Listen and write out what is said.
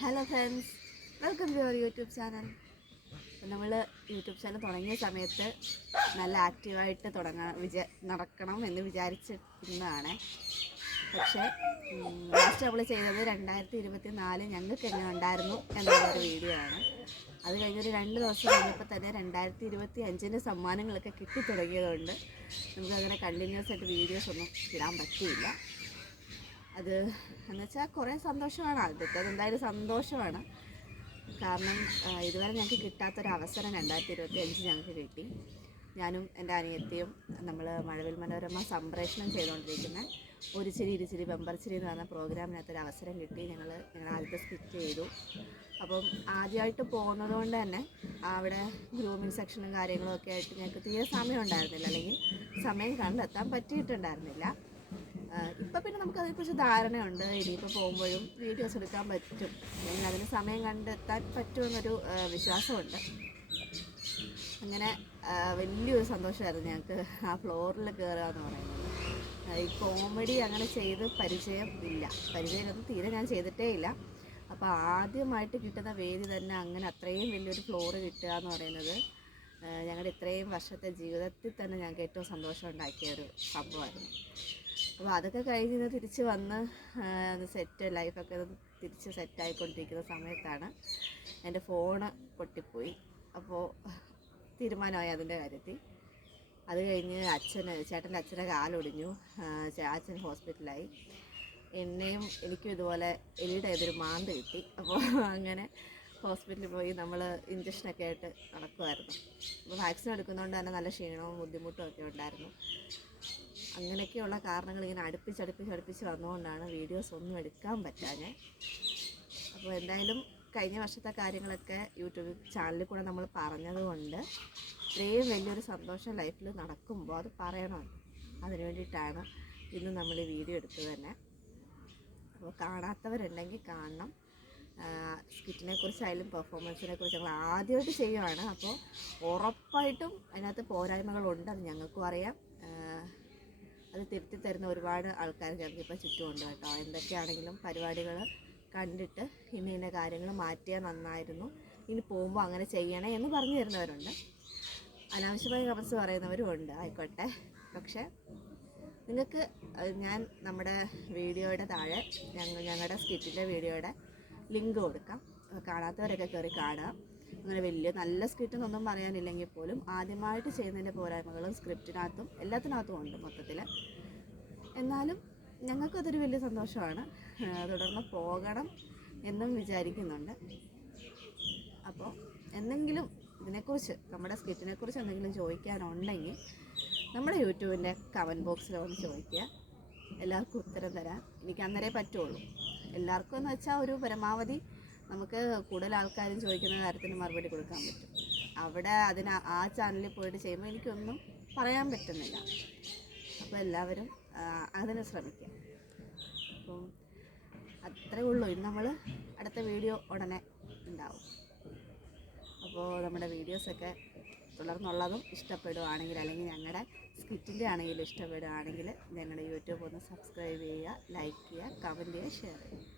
Hello friends, welcome to your YouTube channel. നമ്മൾ YouTube channel തുടങ്ങിയ സമയത്ത് നല്ല ആക്റ്റീവായിട്ട് നടക്കണം എന്ന് വിചാരിച്ചിരുന്നതാണ്. പക്ഷേ ലാസ്റ്റ് നമ്മൾ ചെയ്തത് 2024 ഞങ്ങൾക്ക് എങ്ങനെ ഉണ്ടായിരുന്നു എന്നുള്ളൊരു വീഡിയോ ആണ്. അത് കഴിഞ്ഞൊരു 2 ദിവസം കഴിഞ്ഞപ്പോൾ തന്നെ 2025 സമ്മാനങ്ങളൊക്കെ കിട്ടിത്തുടങ്ങിയതുകൊണ്ട് നമുക്കങ്ങനെ കണ്ടിന്യൂസ് ആയിട്ട് വീഡിയോസ് ഒന്നും ഇടാൻ പറ്റിയില്ല. അത് എന്നുവെച്ചാൽ കുറേ സന്തോഷമാണ്. ആദ്യത്തെ എന്തായാലും സന്തോഷമാണ്. കാരണം ഇതുവരെ ഞങ്ങൾക്ക് കിട്ടാത്തൊരവസരം 2025 ഞങ്ങൾക്ക് കിട്ടി. ഞാനും എൻ്റെ അനിയത്തിയും നമ്മൾ മഴവിൽ മനോരമ സംപ്രേഷണം ചെയ്തുകൊണ്ടിരിക്കുന്ന ഒരു ചിരി ഇരുചിരി ബമ്പർച്ചിരി എന്ന് പറഞ്ഞ പ്രോഗ്രാമിനകത്തൊരു അവസരം കിട്ടി. ഞങ്ങൾ ആദ്യത്തെ സ്കിറ്റ് ചെയ്തു. അപ്പം ആദ്യമായിട്ട് പോകുന്നത് കൊണ്ട് തന്നെ അവിടെ ഗ്രൂമിങ് സെക്ഷനും കാര്യങ്ങളും ഒക്കെ ആയിട്ട് ഞങ്ങൾക്ക് തീരെ സമയം ഉണ്ടായിരുന്നില്ല, അല്ലെങ്കിൽ സമയം കണ്ടെത്താൻ പറ്റിയിട്ടുണ്ടായിരുന്നില്ല. ഇപ്പം പിന്നെ നമുക്കതിനെക്കുറിച്ച് ധാരണയുണ്ട്. ഇനിയിപ്പോൾ പോകുമ്പോഴും വീഡിയോസ് എടുക്കാൻ പറ്റും, അല്ലെങ്കിൽ അതിന് സമയം കണ്ടെത്താൻ പറ്റുമെന്നൊരു വിശ്വാസമുണ്ട്. അങ്ങനെ വലിയൊരു സന്തോഷമായിരുന്നു ഞങ്ങൾക്ക് ആ ഫ്ലോറിൽ കയറുക എന്ന് പറയുന്നത്. ഈ കോമഡി അങ്ങനെ ചെയ്ത് പരിചയമൊന്നും തീരെ ഞാൻ ചെയ്തിട്ടേ ഇല്ല. അപ്പോൾ ആദ്യമായിട്ട് കിട്ടുന്ന വേദി തന്നെ അങ്ങനെ അത്രയും വലിയൊരു ഫ്ലോറ് കിട്ടുക എന്ന് പറയുന്നത് ഞങ്ങളുടെ ഇത്രയും വർഷത്തെ ജീവിതത്തിൽ തന്നെ ഞങ്ങൾക്ക് ഏറ്റവും സന്തോഷം ഉണ്ടാക്കിയ ഒരു സംഭവമായിരുന്നു. അപ്പോൾ അതൊക്കെ കഴിഞ്ഞ് തിരിച്ച് വന്ന് ലൈഫൊക്കെ തിരിച്ച് സെറ്റായിക്കൊണ്ടിരിക്കുന്ന സമയത്താണ് എൻ്റെ ഫോണ് പൊട്ടിപ്പോയി. അപ്പോൾ തീരുമാനമായി അതിൻ്റെ കാര്യത്തിൽ. അത് കഴിഞ്ഞ് ചേട്ടൻ്റെ അച്ഛൻ്റെ കാലൊടിഞ്ഞു. അച്ഛൻ ഹോസ്പിറ്റലായി. എനിക്കും ഇതുപോലെ എലിയുടെ ഏതൊരു മാന്ത് കിട്ടി. അപ്പോൾ അങ്ങനെ ഹോസ്പിറ്റലിൽ പോയി നമ്മൾ ഇഞ്ചക്ഷനൊക്കെ ആയിട്ട് നടക്കുമായിരുന്നു. അപ്പോൾ വാക്സിൻ എടുക്കുന്നതുകൊണ്ട് തന്നെ നല്ല ക്ഷീണവും ബുദ്ധിമുട്ടും ഒക്കെ ഉണ്ടായിരുന്നു. അങ്ങനെയൊക്കെയുള്ള കാരണങ്ങൾ ഇങ്ങനെ അടുപ്പിച്ച് വന്നുകൊണ്ടാണ് വീഡിയോസ് ഒന്നും എടുക്കാൻ പറ്റാഞ്ഞത്. അപ്പോൾ എന്തായാലും കഴിഞ്ഞ വർഷത്തെ കാര്യങ്ങളൊക്കെ യൂട്യൂബ് ചാനലിൽ കൂടെ നമ്മൾ പറഞ്ഞതുകൊണ്ട് ഇത്രയും വലിയൊരു സന്തോഷം ലൈഫിൽ നടക്കുമ്പോൾ അത് പറയണം. അതിനു വേണ്ടിയിട്ടാണ് ഇന്ന് നമ്മൾ ഈ വീഡിയോ എടുത്തത് തന്നെ. അപ്പോൾ കാണാത്തവരുണ്ടെങ്കിൽ കാണണം. സ്കിറ്റിനെ കുറിച്ചായാലും പെർഫോമൻസിനെ കുറിച്ച് ഞങ്ങൾ ആദ്യമായിട്ട് ചെയ്യുകയാണ്. അപ്പോൾ ഉറപ്പായിട്ടും അതിനകത്ത് പോരായ്മകളുണ്ട്, അത് ഞങ്ങൾക്കും അറിയാം. അത് തിരുത്തി തരുന്ന ഒരുപാട് ആൾക്കാർ ഞങ്ങൾക്കിപ്പോൾ ചുറ്റുമുണ്ട് കേട്ടോ. എന്തൊക്കെയാണെങ്കിലും പരിപാടികൾ കണ്ടിട്ട് ഇന്ന കാര്യങ്ങൾ മാറ്റിയാൽ നന്നായിരുന്നു, ഇനി പോകുമ്പോൾ അങ്ങനെ ചെയ്യണേ എന്ന് പറഞ്ഞു തരുന്നവരുണ്ട്. അനാവശ്യമായ കമൻസ് പറയുന്നവരും ഉണ്ട്. ആയിക്കോട്ടെ. പക്ഷേ നിങ്ങൾക്ക് ഞാൻ നമ്മുടെ വീഡിയോയുടെ താഴെ ഞങ്ങളുടെ സ്കിറ്റിൻ്റെ വീഡിയോയുടെ ലിങ്ക് കൊടുക്കാം. കാണാത്തവരൊക്കെ കയറി കാണുക. അങ്ങനെ വലിയ നല്ല സ്ക്രിപ്റ്റെന്നൊന്നും പറയാനില്ലെങ്കിൽ പോലും ആദ്യമായിട്ട് ചെയ്യുന്നതിൻ്റെ പോരായ്മകളും സ്ക്രിപ്റ്റിനകത്തും എല്ലാത്തിനകത്തും ഉണ്ട് മൊത്തത്തിൽ. എന്നാലും ഞങ്ങൾക്കതൊരു വലിയ സന്തോഷമാണ്. തുടർന്ന് പോകണം എന്നും വിചാരിക്കുന്നുണ്ട്. അപ്പോൾ എന്തെങ്കിലും ഇതിനെക്കുറിച്ച്, നമ്മുടെ സ്കിറ്റിനെക്കുറിച്ച് എന്തെങ്കിലും ചോദിക്കാനുണ്ടെങ്കിൽ നമ്മുടെ യൂട്യൂബിൻ്റെ കമൻറ്റ് ബോക്സിൽ വന്ന് ചോദിക്കുക. എല്ലാവർക്കും ഉത്തരം തരാൻ എനിക്ക് അന്നേരേ പറ്റുള്ളൂ. എല്ലാവർക്കും എന്ന് വെച്ചാൽ ഒരു പരമാവധി നമുക്ക് കൂടുതൽ ആൾക്കാരും ചോദിക്കുന്ന കാര്യത്തിന് മറുപടി കൊടുക്കാൻ പറ്റും. അവിടെ ആ ചാനലിൽ പോയിട്ട് ചെയ്യുമ്പോൾ എനിക്കൊന്നും പറയാൻ പറ്റുന്നില്ല. അപ്പോൾ എല്ലാവരും അതിന് ശ്രമിക്കുക. അപ്പം അത്രേ ഉള്ളൂ. ഇന്ന് നമ്മൾ അടുത്ത വീഡിയോ ഉടനെ ഉണ്ടാവും. അപ്പോൾ നമ്മുടെ വീഡിയോസൊക്കെ തുടർന്നുള്ളതും ഇഷ്ടപ്പെടുകയാണെങ്കിൽ, അല്ലെങ്കിൽ ഞങ്ങളുടെ സ്കിറ്റിൻ്റെ ആണെങ്കിലും ഇഷ്ടപ്പെടുകയാണെങ്കിൽ ഞങ്ങളുടെ യൂട്യൂബ് ഒന്ന് സബ്സ്ക്രൈബ് ചെയ്യുക, ലൈക്ക് ചെയ്യുക, കമൻറ്റ് ചെയ്യുക, ഷെയർ ചെയ്യുക.